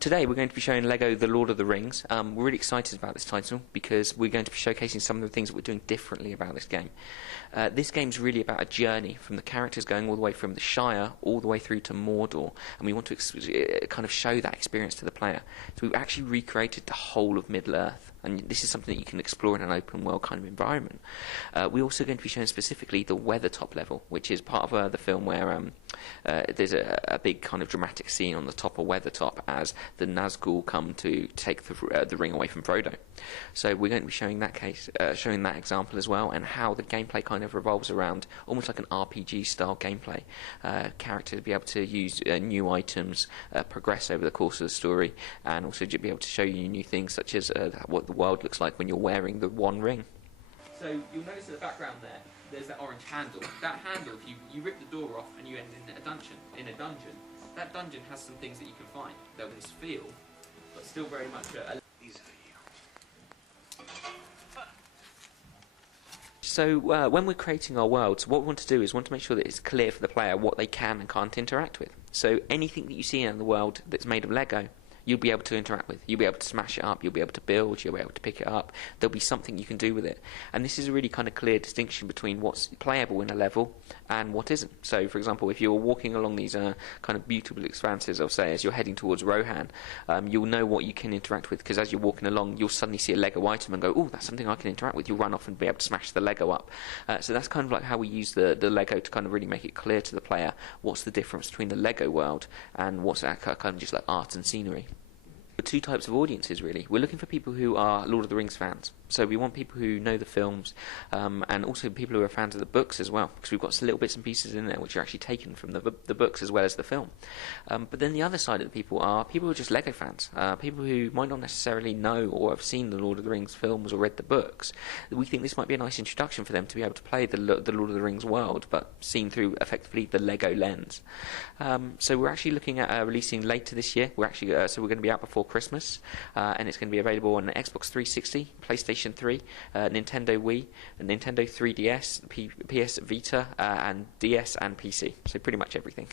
Today we're going to be showing Lego The Lord of the Rings. We're really excited about this title because we're going to be showcasing some of the things that we're doing differently about this game. This game's really about a journey from the characters going all the way from the Shire all the way through to Mordor, and we want to kind of show that experience to the player. So we've actually recreated the whole of Middle-earth, and this is something that you can explore in an open world kind of environment. We're also going to be showing specifically the Weathertop level, which is part of the film where there's a big kind of dramatic scene on the top of Weathertop as the Nazgul come to take the ring away from Frodo. So we're going to be showing that showing that example as well, and how the gameplay kind of revolves around almost like an RPG style gameplay. Character to be able to use new items, progress over the course of the story, and also to be able to show you new things such as what the world looks like when you're wearing the one ring. So you'll notice in the background there's that orange handle. That handle, if you rip the door off and you end in a dungeon, that dungeon has some things that you can find. They'll just feel, but still very much So when we're creating our worlds, what we want to do is make sure that it's clear for the player what they can and can't interact with. So anything that you see in the world that's made of Lego, you'll be able to interact with. You'll be able to smash it up, you'll be able to build, you'll be able to pick it up. There'll be something you can do with it. And this is a really kind of clear distinction between what's playable in a level and what isn't. So, for example, if you're walking along these kind of beautiful expanses of, say, as you're heading towards Rohan, you'll know what you can interact with, because as you're walking along, you'll suddenly see a Lego item and go, oh, that's something I can interact with. You'll run off and be able to smash the Lego up. So that's kind of like how we use the Lego to kind of really make it clear to the player what's the difference between the Lego world and what's kind of just like art and scenery. Two types of audiences, really. We're looking for people who are Lord of the Rings fans. So we want people who know the films, and also people who are fans of the books as well, because we've got some little bits and pieces in there which are actually taken from the books as well as the film. But then the other side of the people are people who are just Lego fans, people who might not necessarily know or have seen the Lord of the Rings films or read the books. We think this might be a nice introduction for them to be able to play the Lord of the Rings world, but seen through effectively the Lego lens. So we're actually looking at releasing later this year. We're actually so we're going to be out before Christmas, and it's going to be available on Xbox 360, PlayStation 3, Nintendo Wii, Nintendo 3DS, PS Vita, and DS and PC. So pretty much everything.